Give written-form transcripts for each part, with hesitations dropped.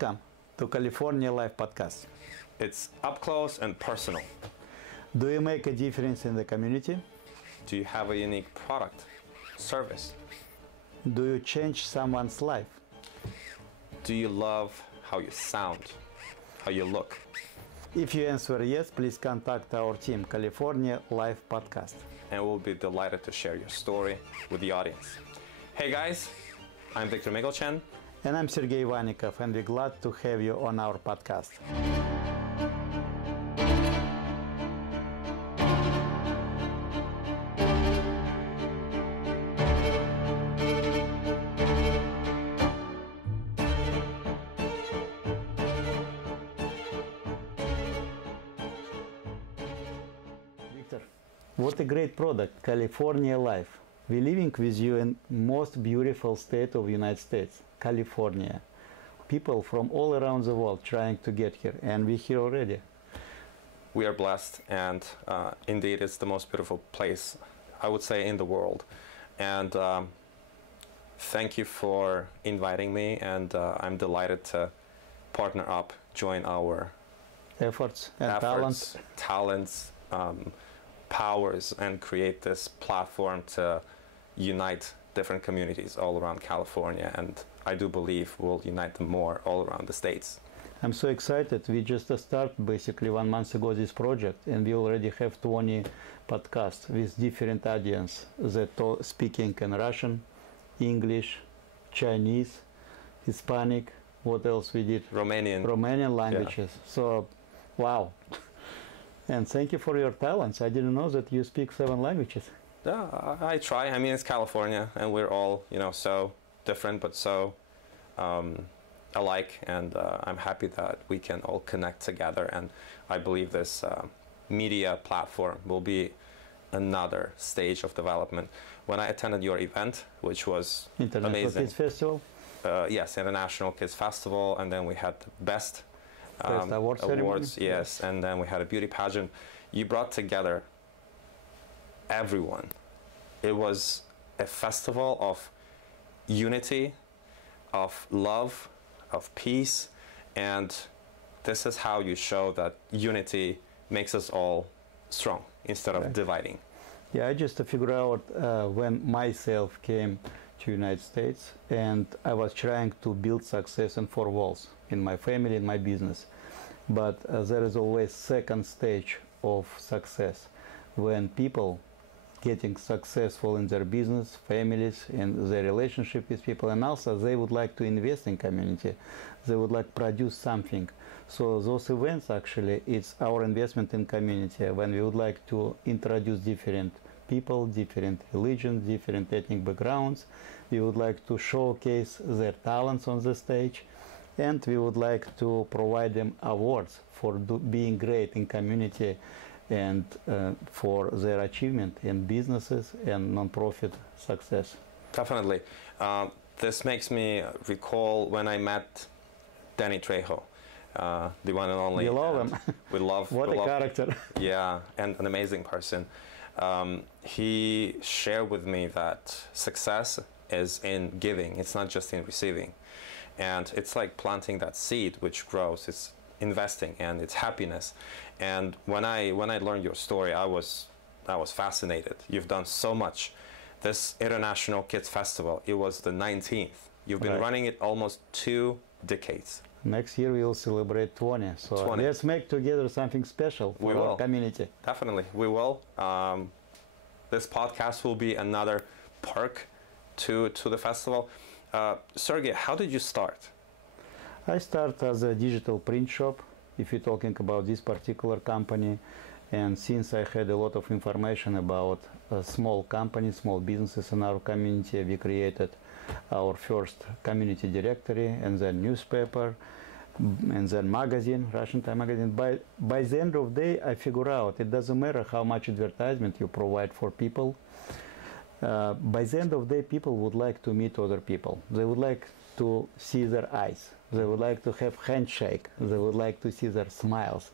Welcome to California Live Podcast. It's up close and personal. Do you make a difference in the community? Do you have a unique product, service? Do you change someone's life? Do you love how you sound, how you look? If you answer yes, please contact our team, California Live Podcast. And we'll be delighted to share your story with the audience. Hey guys, I'm Victor Migalchan. And I'm Sergey Ivannikov, and we're glad to have you on our podcast. Victor, what a great product, California Life. We're living with you in most beautiful state of the United States, California. People from all around the world trying to get here, and we're here already. We are blessed, and indeed it's the most beautiful place, I would say, in the world. And thank you for inviting me, and I'm delighted to partner up, join our Efforts and talents, powers, and create this platform to unite different communities all around California, and I do believe we'll unite them more all around the States. I'm so excited. We just started basically 1 month ago this project, and we already have 20 podcasts with different audience that speaking in Russian, English, Chinese, Hispanic, what else we did? Romanian languages. Yeah. So, wow. And thank you for your talents. I didn't know that you speak 7 languages. Yeah, I try. I mean, it's California, and we're all, so different, but so alike. And I'm happy that we can all connect together. And I believe this media platform will be another stage of development. When I attended your event, which was International amazing. Kids Festival? Yes, International Kids Festival, and then we had the best awards, yes, and then we had a beauty pageant. You brought together everyone. It was a festival of unity, of love, of peace, and this is how you show that unity makes us all strong instead of dividing. Yeah, I just figured out when myself came to United States, and I was trying to build success in 4 walls, in my family, in my business. But there is always second stage of success, when people getting successful in their business, families, and their relationship with people, and also they would like to invest in community. They would like to produce something. So those events actually, it's our investment in community, when we would like to introduce different people, different religions, different ethnic backgrounds. We would like to showcase their talents on the stage, and we would like to provide them awards for being great in community and for their achievement in businesses and non-profit success. Definitely. This makes me recall when I met Danny Trejo, the one and only. We love him. We love. What a character. Yeah, and an amazing person. He shared with me that success is in giving. It's not just in receiving. And it's like planting that seed which grows. It's investing, and it's happiness. And when I learned your story, I was fascinated. You've done so much. This International Kids Festival, it was the 19th. You've been running it almost 2 decades. Next year we will celebrate 20. So 20. Let's make together something special for our community. Definitely, we will. This podcast will be another perk to the festival. Sergey, how did you start? I started as a digital print shop, if you're talking about this particular company. And since I had a lot of information about small companies, small businesses in our community, we created our first community directory, and then newspaper, and then magazine, Russian Time magazine. By the end of the day, I figured out it doesn't matter how much advertisement you provide for people. By the end of the day, people would like to meet other people. They would like to see their eyes. They would like to have handshake. They would like to see their smiles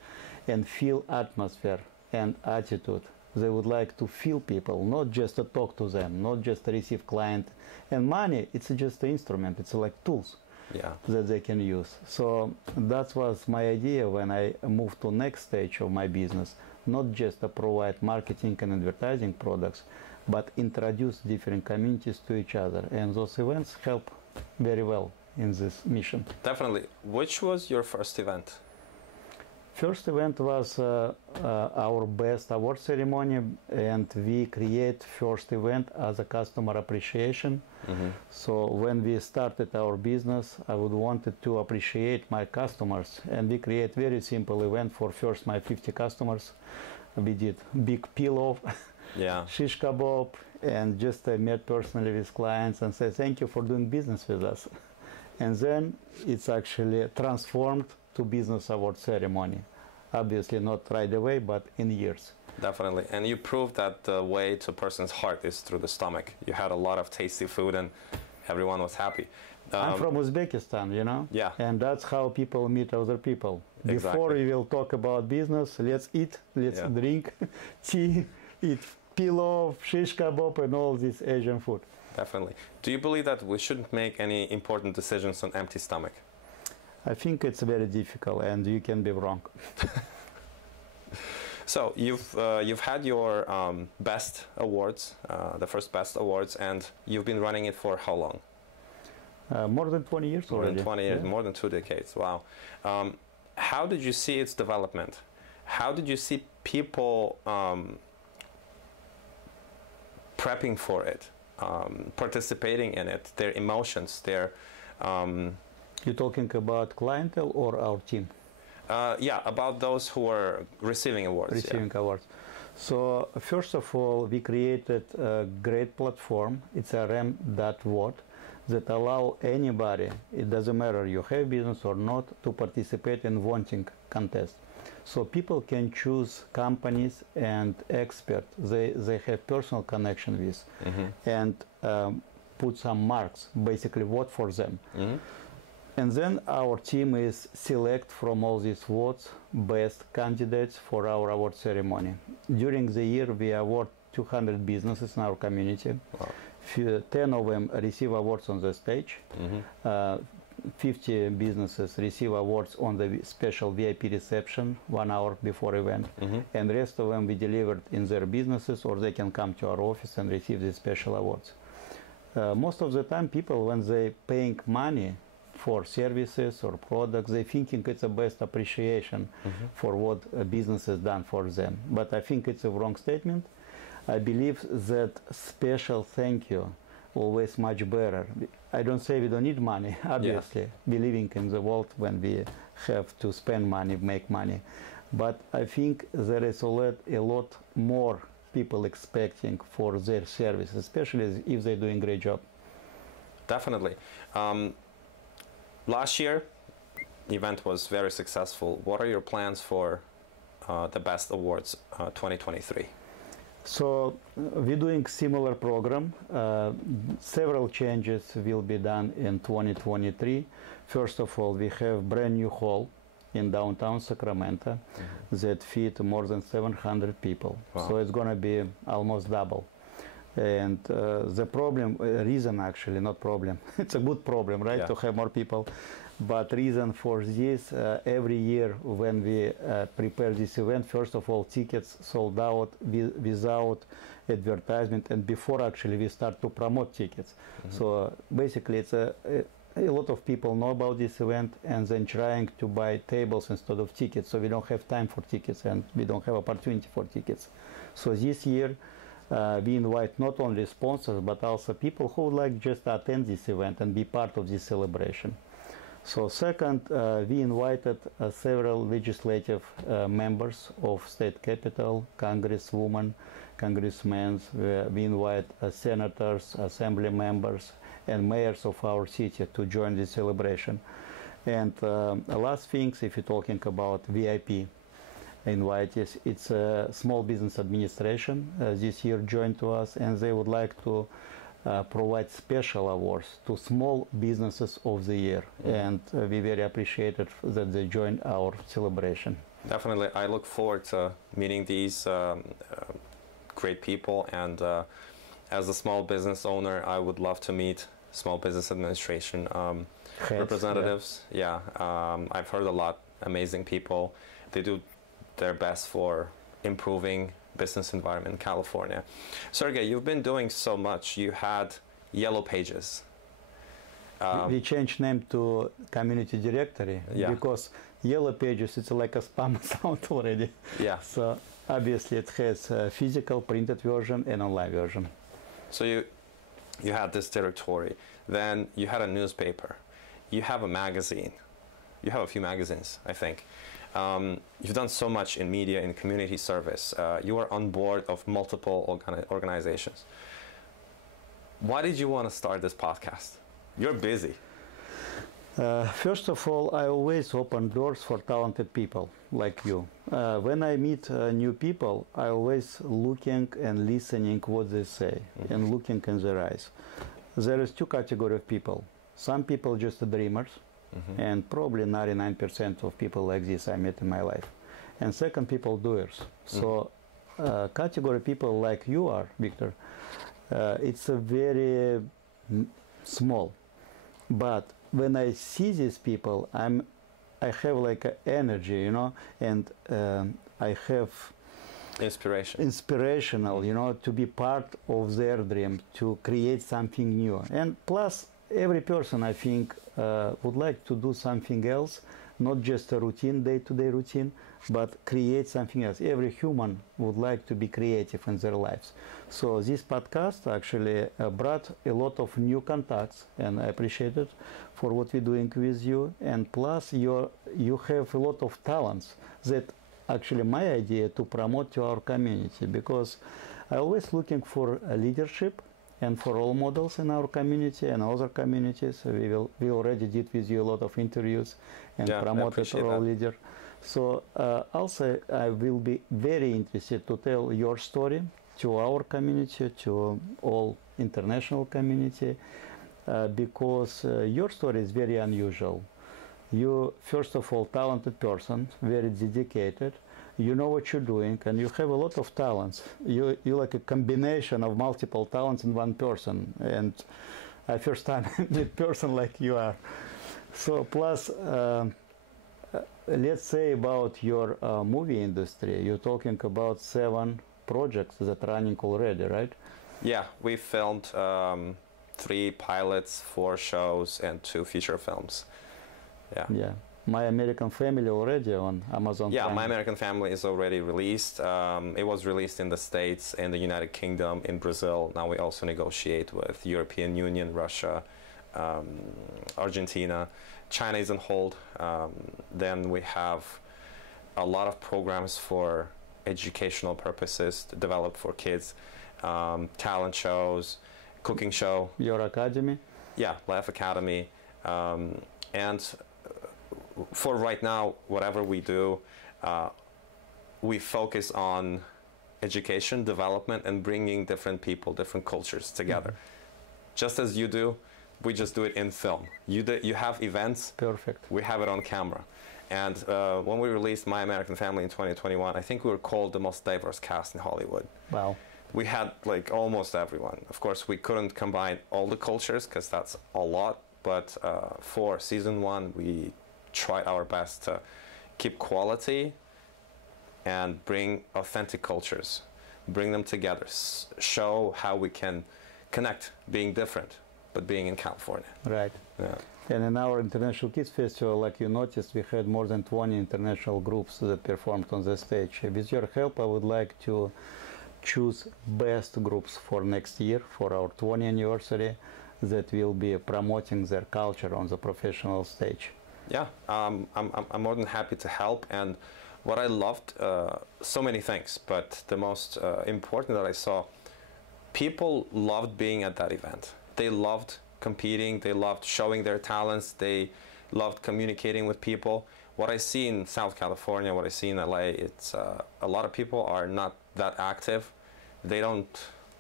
and feel atmosphere and attitude. They would like to feel people, not just to talk to them, not just to receive client. And money, it's just an instrument. It's like tools. Yeah. that they can use. So that was my idea when I moved to next stage of my business, not just to provide marketing and advertising products, but introduce different communities to each other. And those events help very well in this mission. Definitely. Which was your first event? First event was our best award ceremony, and we create first event as a customer appreciation. Mm-hmm. So when we started our business, I would wanted to appreciate my customers, and we create very simple event for first my 50 customers. We did big pillow, Yeah. shish kebab, and just met personally with clients and said thank you for doing business with us. And then it's actually transformed to business award ceremony. Obviously not right away, but in years. Definitely. And you proved that the way to a person's heart is through the stomach. You had a lot of tasty food and everyone was happy. I'm from Uzbekistan, you know? Yeah. And that's how people meet other people. Exactly. Before we will talk about business, let's eat, let's Yeah. drink tea, eat pilaf, shish kebab, and all this Asian food. Definitely. Do you believe that we shouldn't make any important decisions on empty stomach? I think it's very difficult, and you can be wrong. So you've had your best awards, the first best awards, and you've been running it for how long? More than 20 years More already. than 20 years, Yeah. more than 2 decades. Wow. How did you see its development? How did you see people prepping for it, participating in it, their emotions, their... You're talking about clientele or our team? yeah, about those who are receiving awards. Receiving awards. So first of all, we created a great platform. It's a RAM.what that allow anybody, it doesn't matter you have business or not, to participate in wanting contest. So people can choose companies and experts they have personal connection with, Mm-hmm. and put some marks, basically vote for them. Mm-hmm. And then our team is select from all these votes best candidates for our award ceremony. During the year, we award 200 businesses in our community. Wow. 10 of them receive awards on the stage. Mm-hmm. 50 businesses receive awards on the special VIP reception 1 hour before event. Mm-hmm. And the rest of them we delivered in their businesses, or they can come to our office and receive these special awards. Most of the time, people, when they paying money for services or products, they thinking it's a best appreciation Mm-hmm. for what a business has done for them. But I think it's a wrong statement. I believe that special thank you always much better. I don't say we don't need money, obviously. We living in the world when we have to spend money, make money. But I think there is a lot more people expecting for their service, especially if they're doing a great job. Definitely. Last year, the event was very successful. What are your plans for the Best Awards 2023? So we're doing similar program. Several changes will be done in 2023. First of all, we have brand new hall in downtown Sacramento that fit more than 700 people. Wow. So it's going to be almost double. And the problem, reason actually, not problem, it's a good problem, right, Yeah. to have more people. But reason for this, every year when we prepare this event, first of all, tickets sold out without advertisement, and before actually we start to promote tickets. Mm-hmm. So basically it's a lot of people know about this event and then trying to buy tables instead of tickets. So we don't have time for tickets and we don't have opportunity for tickets. So this year we invite not only sponsors but also people who would like just to attend this event and be part of this celebration. So second, we invited several legislative members of state capital, congresswomen, congressmen. We invite senators, assembly members, and mayors of our city to join this celebration. And last things, if you're talking about VIP invitees, it's a Small Business Administration this year joined to us, and they would like to provide special awards to small businesses of the year. Mm-hmm. And we very appreciated that they joined our celebration. Definitely. I look forward to meeting these great people, and as a small business owner, I would love to meet small business administration Heads, representatives. Yeah, I've heard a lot. Amazing people. They do their best for improving business environment in California. Sergey, you've been doing so much. You had Yellow Pages. We changed name to community directory because Yellow Pages, it's like a spam account already. Yeah. So obviously it has a physical printed version and online version. So you had this directory, then you had a newspaper, you have a magazine, you have a few magazines, I think. You've done so much in media, in community service. You are on board of multiple organizations. Why did you want to start this podcast? You're busy. First of all, I always open doors for talented people like you. When I meet new people, I always looking and listening what they say and looking in their eyes. There is two categories of people. Some people just dreamers, and probably 99% of people like this I met in my life. And second, people doers. So category people like you are, Victor, it's a very small. But when I see these people, I have like a energy, you know, and I have inspirational, you know, to be part of their dream, to create something new. And plus, every person, I think, would like to do something else, not just a routine, day-to-day routine, but create something else. Every human would like to be creative in their lives. So this podcast actually brought a lot of new contacts, and I appreciate it for what we're doing with you. And plus, you have a lot of talents that actually my idea to promote to our community, because I always looking for leadership and for role models in our community and other communities. We already did with you a lot of interviews and promoted role leader. So also I will be very interested to tell your story to our community, to all international community, because your story is very unusual. You, first of all, talented person, very dedicated. You know what you're doing, and you have a lot of talents. You're like a combination of multiple talents in one person, and I first time meet person like you are. So plus, let's say about your movie industry. You're talking about 7 projects that are running already, right? Yeah, we filmed 3 pilots, 4 shows, and 2 feature films. Yeah. My American Family already on Amazon Yeah, Prime. My American Family is already released. It was released in the States, in the United Kingdom, in Brazil. Now we also negotiate with European Union, Russia, Argentina. China is on hold. Then we have a lot of programs for educational purposes developed for kids, talent shows, cooking show. Your academy? Yeah, Life Academy. And for right now, whatever we do, we focus on education, development, and bringing different people, different cultures together. Just as you do, we just do it in film. You have events. Perfect. We have it on camera. And when we released My American Family in 2021, I think we were called the most diverse cast in Hollywood. Wow. We had like almost everyone. Of course, we couldn't combine all the cultures because that's a lot. But for season 1, we tried our best to keep quality and bring authentic cultures, bring them together, show how we can connect, being different, but being in California. Right. Yeah. And in our International Kids Festival, like you noticed, we had more than 20 international groups that performed on the stage. With your help, I would like to choose best groups for next year, for our 20th anniversary, that will be promoting their culture on the professional stage. Yeah, I'm more than happy to help. And what I loved, so many things, but the most important that I saw, people loved being at that event. They loved competing, they loved showing their talents, they loved communicating with people. What I see in South California, what I see in LA, it's a lot of people are not that active. They don't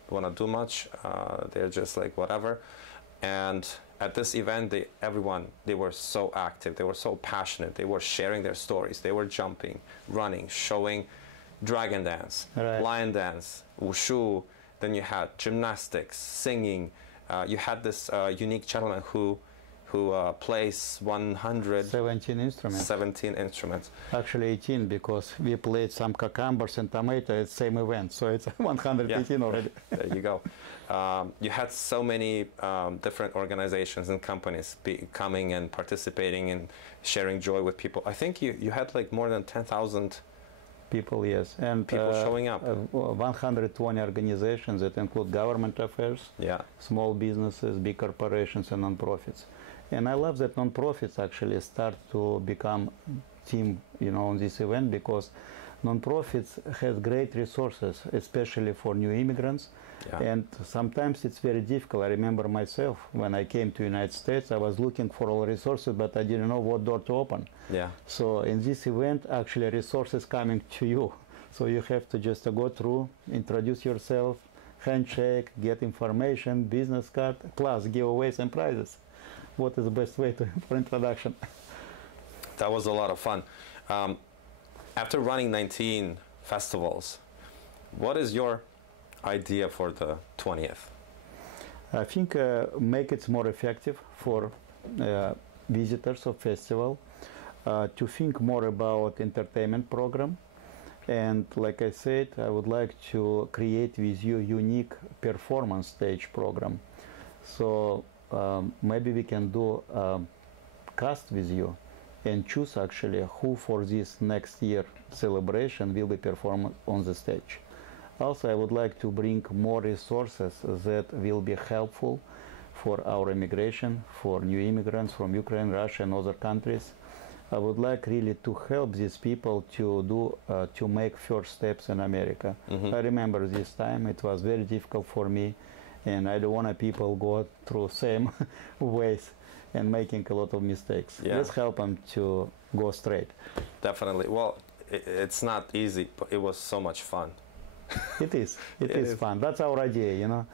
want to do much. They're just like whatever. And at this event, they were so active, they were so passionate, they were sharing their stories, they were jumping, running, showing dragon dance, lion dance, wushu, then you had gymnastics, singing, You had this unique gentleman who plays 17 instruments. 17 instruments. Actually 18, because we played some cucumbers and tomato at the same event, so it's 118 already. There you go. You had so many different organizations and companies coming and participating and sharing joy with people. I think you had like more than 10,000 people, yes, and people showing up. 120 organizations that include government affairs, small businesses, big corporations, and non-profits. And I love that non-profits actually start to become team, on this event, because non-profits has great resources, especially for new immigrants. And sometimes it's very difficult. I remember myself when I came to the United States, I was looking for all resources, but I didn't know what door to open. So in this event, actually resources coming to you. So you have to just go through, introduce yourself, handshake, get information, business card, plus giveaways and prizes. What is the best way for introduction? That was a lot of fun. After running 19 festivals, what is your idea for the 20th? I think make it more effective for visitors of festival, to think more about entertainment program. And like I said, I would like to create with you unique performance stage program. So maybe we can do a cast with you and choose actually who for this next year celebration will be performed on the stage. Also, I would like to bring more resources that will be helpful for our immigration, for new immigrants from Ukraine, Russia, and other countries. I would like really to help these people to make first steps in America. I remember this time it was very difficult for me, and I don't want people go through same ways and making a lot of mistakes. Let's help them to go straight. Definitely. Well, it's not easy, but it was so much fun. It is. It is fun. That's our idea,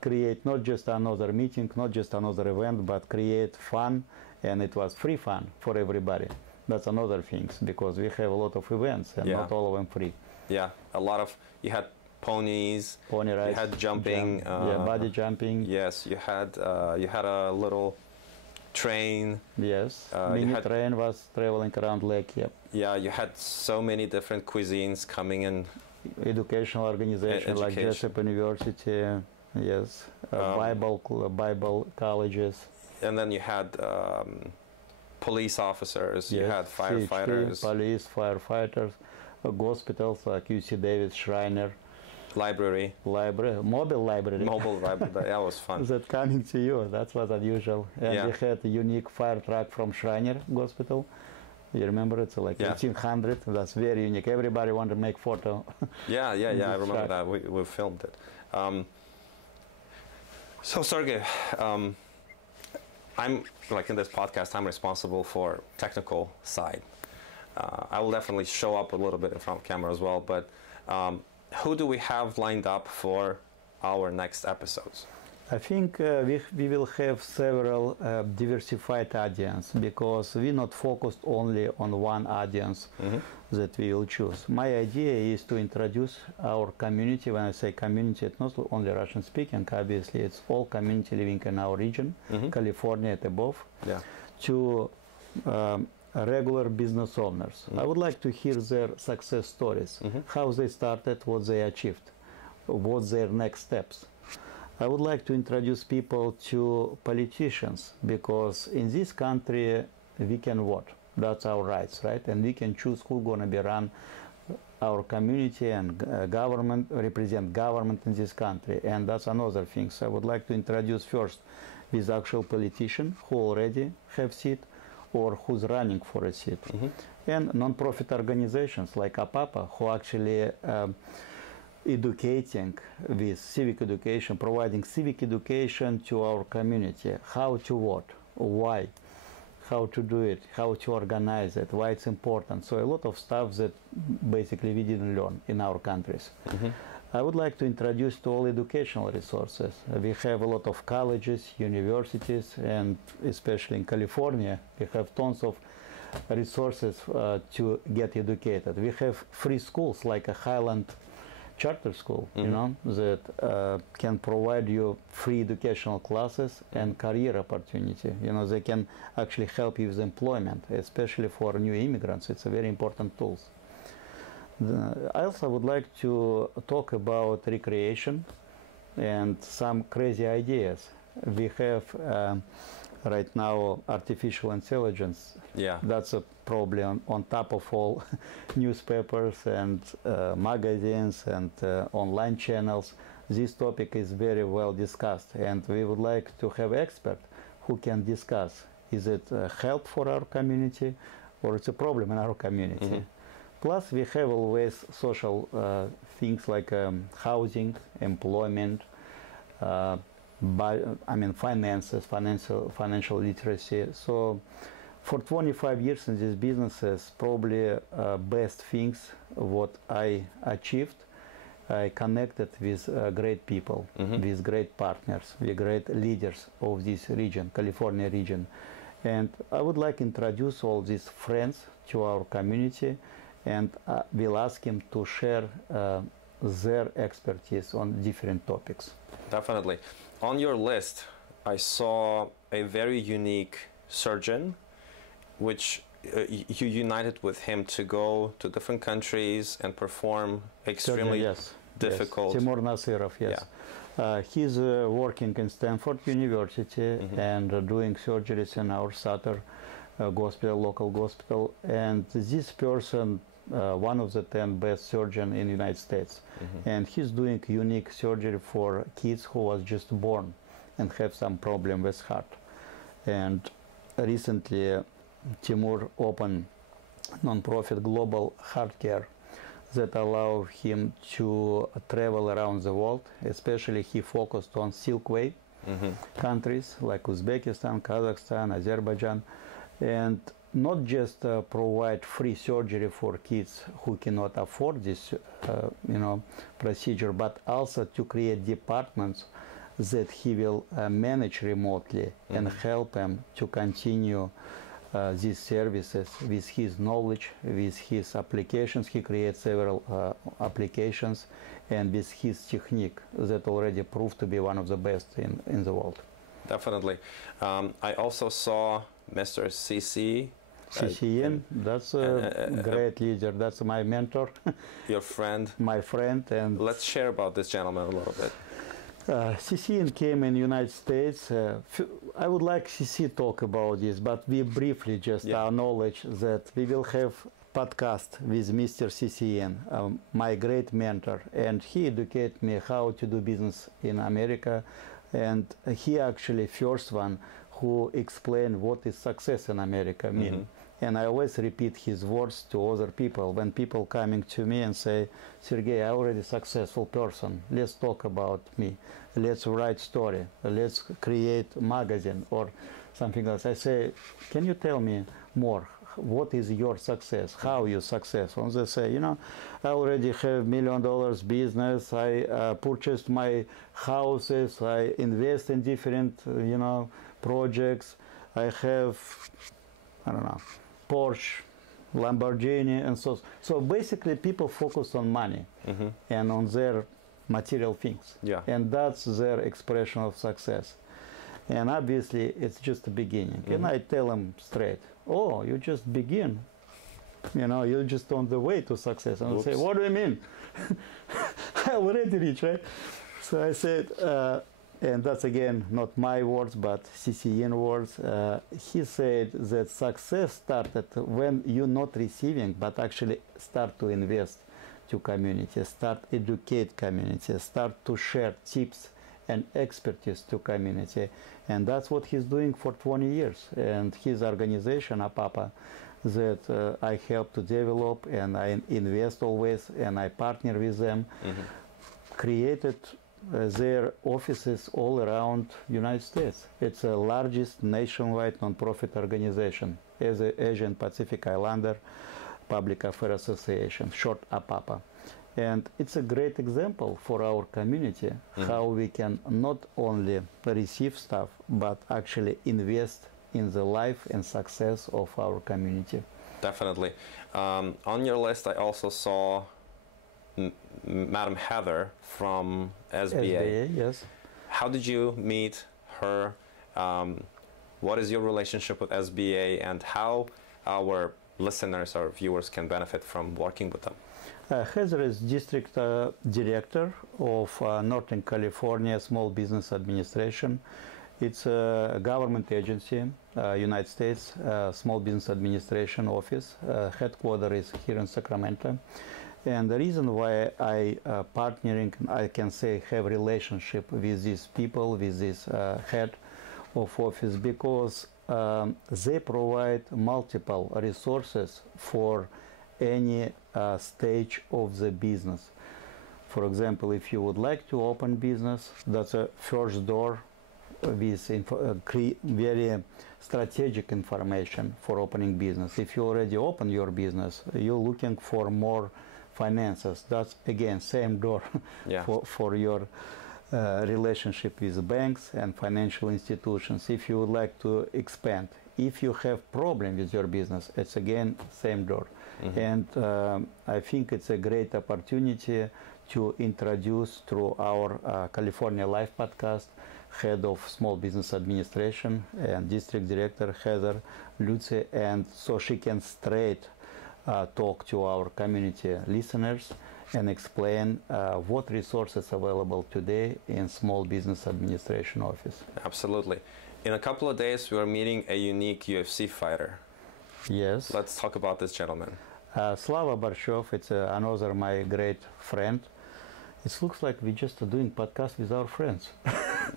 Create not just another meeting, not just another event, but create fun, and it was free fun for everybody. That's another thing, because we have a lot of events and not all of them free. Yeah, a lot of, you had ponies, pony rides, you had jumping, body jumping. Yes, you had a little train. Yes, mini train was traveling around lake. Yeah, you had so many different cuisines coming in. Educational organization like Jessup University, yes, Bible colleges. And then you had police officers, you had firefighters. Police, firefighters, hospitals like UC Davis, Shriner. Library, mobile library. That was fun. That coming to you, that was unusual. And we had a unique fire truck from Shriner Hospital. You remember it's like 1800. That's very unique. Everybody wanted to make photo. Yeah. I remember that. We filmed it. So Sergey, I'm like in this podcast. I'm responsible for technical side. I will definitely show up a little bit in front of camera as well. But who do we have lined up for our next episodes? I think we will have several diversified audience, because we're not focused only on one audience that we will choose. My idea is to introduce our community. When I say community, it's not only Russian speaking, obviously it's all community living in our region, California and above, to regular business owners. I would like to hear their success stories, how they started, what they achieved, what's their next steps. I would like to introduce people to politicians, because in this country we can vote. That's our rights, right? And we can choose who's going to be run our community and government, represent government in this country. And that's another thing. So I would like to introduce first with actual politician who already have seat or who's running for a seat. And non-profit organizations like APAPA, who actually educating with civic education, providing civic education to our community, how to vote, why, how to do it, how to organize it, why it's important. So a lot of stuff that basically we didn't learn in our countries. I would like to introduce to all educational resources. We have a lot of colleges, universities, and especially in California, we have tons of resources to get educated. We have free schools like a Highland charter school, you know, that can provide you free educational classes and career opportunity. You know, they can actually help you with employment, especially for new immigrants. It's a very important tool. I also would like to talk about recreation and some crazy ideas. We have right now artificial intelligence. Yeah. That's a problem on top of all newspapers and magazines and online channels. This topic is very well discussed, and we would like to have experts who can discuss, is it help for our community or it's a problem in our community. Plus we have always social things like housing, employment, finances, financial literacy. So for 25 years in these businesses, probably best things what I achieved, I connected with great people, with great partners, with great leaders of this region, California region. And I would like to introduce all these friends to our community, and we'll ask him to share their expertise on different topics. Definitely. On your list, I saw a very unique surgeon, which you united with him to go to different countries and perform extremely difficult. Yes. Timur Nasirov, yes. Yeah. He's working in Stanford University and doing surgeries in our Sutter hospital, local hospital. And this person, one of the 10 best surgeons in the United States. And he's doing unique surgery for kids who was just born and have some problem with heart. And recently, Timur opened non-profit Global Heart Care that allow him to travel around the world. Especially he focused on Silkway countries like Uzbekistan, Kazakhstan, Azerbaijan, and not just provide free surgery for kids who cannot afford this procedure, but also to create departments that he will manage remotely and help them to continue these services with his knowledge, with his applications. He creates several applications, and with his technique that already proved to be one of the best in the world. Definitely. I also saw Mr. CC. CCN, that's a great leader. That's my mentor. Your friend. My friend. And let's share about this gentleman a little bit. CC came in the United States. I would like CC talk about this, but we briefly just acknowledge that we will have podcast with Mr. CCN, my great mentor, and he educated me how to do business in America, and he actually first one who explained what is success in America mean. And I always repeat his words to other people. When people coming to me and say, Sergey, I'm already a successful person. Let's talk about me. Let's write story. Let's create magazine or something else. I say, can you tell me more? What is your success? How you successful? And they say, you know, I already have $1 million business. I purchased my houses. I invest in different, projects. I have, I don't know, Porsche, Lamborghini, and so basically people focus on money and on their material things. And that's their expression of success. And obviously it's just the beginning. And I tell them straight, oh, you just begin. You're just on the way to success. And they say, what do you mean? I already reached, right? So I said, and that's again not my words but CCN words. He said that success started when you're not receiving but actually start to invest to community, start educate community, start to share tips and expertise to community. And that's what he's doing for 20 years. And his organization, APAPA, that I help to develop and I invest always and I partner with them, created their offices all around United States. It's the largest nationwide nonprofit organization as the Asian Pacific Islander Public Affairs Association, short APAPA. And it's a great example for our community, how we can not only receive stuff, but actually invest in the life and success of our community. Definitely. On your list, I also saw Madam Heather from SBA. SBA, yes. How did you meet her? What is your relationship with SBA, and how our listeners or viewers can benefit from working with them? Heather is district director of Northern California Small Business Administration. It's a government agency, United States Small Business Administration Office. Headquarters is here in Sacramento. And the reason why I partnering, I can say, have relationship with these people, with this head of office, because they provide multiple resources for any stage of the business. For example, if you would like to open business, that's a first door with very strategic information for opening business. If you already open your business, you're looking for more finances. That's again same door Yeah. for your relationship with banks and financial institutions. If you would like to expand, if you have problem with your business, it's again same door. Mm-hmm. And I think it's a great opportunity to introduce through our California Life podcast, head of Small Business Administration and District Director Heather Lucy, and so she can straight talk to our community listeners and explain what resources available today in Small Business Administration Office. Absolutely. In a couple of days, we are meeting a unique UFC fighter. Yes. Let's talk about this gentleman. Slava Barshov, it's another my great friend. It looks like we just are doing podcast with our friends.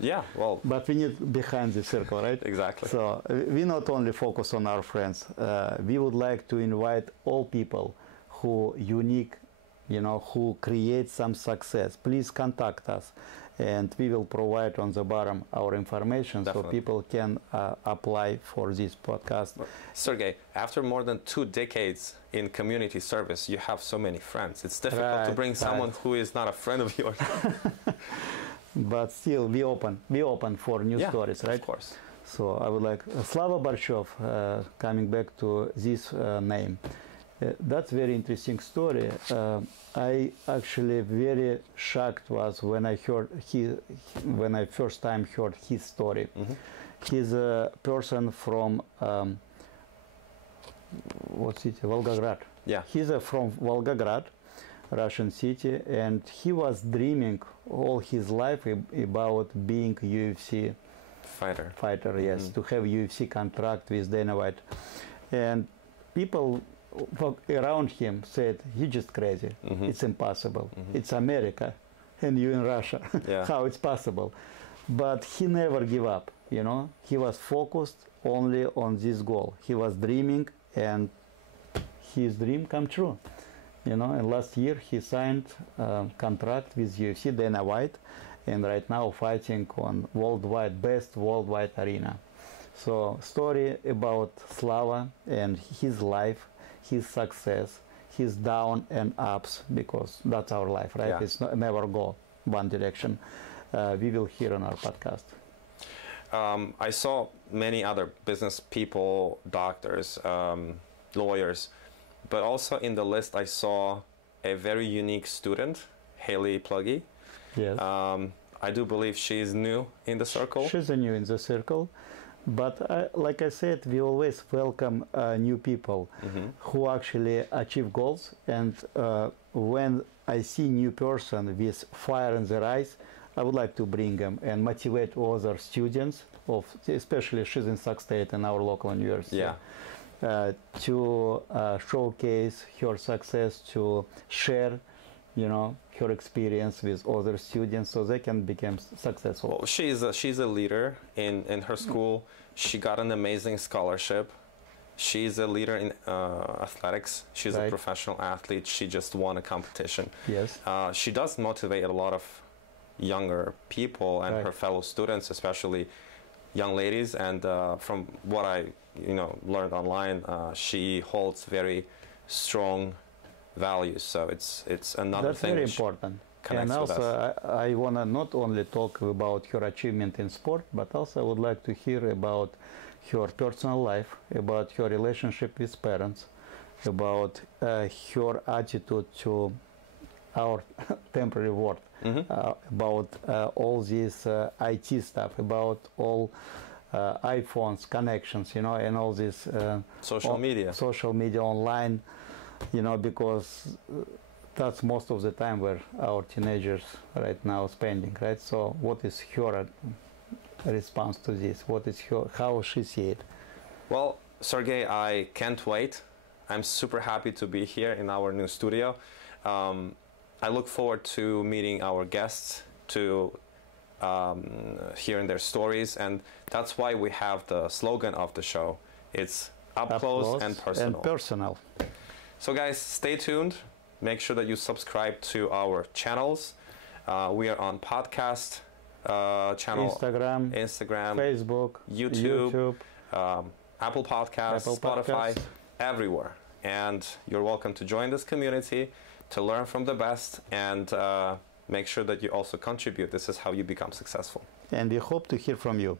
Yeah, well. But we need behind the circle, right? Exactly. So we not only focus on our friends. We would like to invite all people who unique, who create some success. Please contact us, and we will provide on the bottom our information. Definitely. So people can apply for this podcast. Sergey, after more than 2 decades in community service, you have so many friends. It's difficult to bring someone who is not a friend of yours. But still, we open for new stories, right? Of course. So I would like Slava Barshov, coming back to this name. That's very interesting story. I actually very shocked was when I heard when I first time heard his story. Mm-hmm. He's a person from what city? Volgograd. Yeah. He's from Volgograd, Russian city, and he was dreaming all his life about being UFC Fighter. Yes, to have UFC contract with Dana White. And people around him said, he's just crazy. Mm-hmm. It's impossible. Mm-hmm. It's America and you in Russia. Yeah. How it's possible? But he never gave up, He was focused only on this goal. He was dreaming, and his dream come true. And last year he signed a contract with UFC Dana White, and right now fighting on best worldwide arena. So story about Slava and his life, his success, his down and ups, because that's our life, right? Yeah. It's never go one direction. We will hear on our podcast. I saw many other business people, doctors, lawyers, but also in the list I saw a very unique student, Haley Pluggy. Yes. I do believe she is new in the circle. She's new in the circle, but like I said, we always welcome new people Mm-hmm. who actually achieve goals. And when I see new person with fire in their eyes, I would like to bring them and motivate other students especially she's in Sac State in our local university. Yeah. To showcase her success, to share, her experience with other students so they can become successful. Well, she's a leader in her school. She got an amazing scholarship. She's a leader in athletics. She's a professional athlete. She just won a competition. Yes. She does motivate a lot of younger people and her fellow students, especially young ladies. And from what I learned online, she holds very strong values. So it's another That's thing. Very important. And With also, us. I want to not only talk about her achievement in sport, but also I would like to hear about her personal life, about her relationship with parents, about her attitude to our temporary word, about all this IT stuff, about all iPhones, connections, you know, and all this social media online, you know, because that's most of the time where our teenagers right now spending, right? So what is her response to this? What is her, how she see it? Well, Sergey, I can't wait. I'm super happy to be here in our new studio. I look forward to meeting our guests, to hearing their stories, and that's why we have the slogan of the show. It's up close and personal. So guys, stay tuned. Make sure that you subscribe to our channels. We are on podcast channel, Instagram, Facebook, YouTube. Apple Podcasts, Spotify, everywhere. And you're welcome to join this community, to learn from the best, and make sure that you also contribute. This is how you become successful. And we hope to hear from you.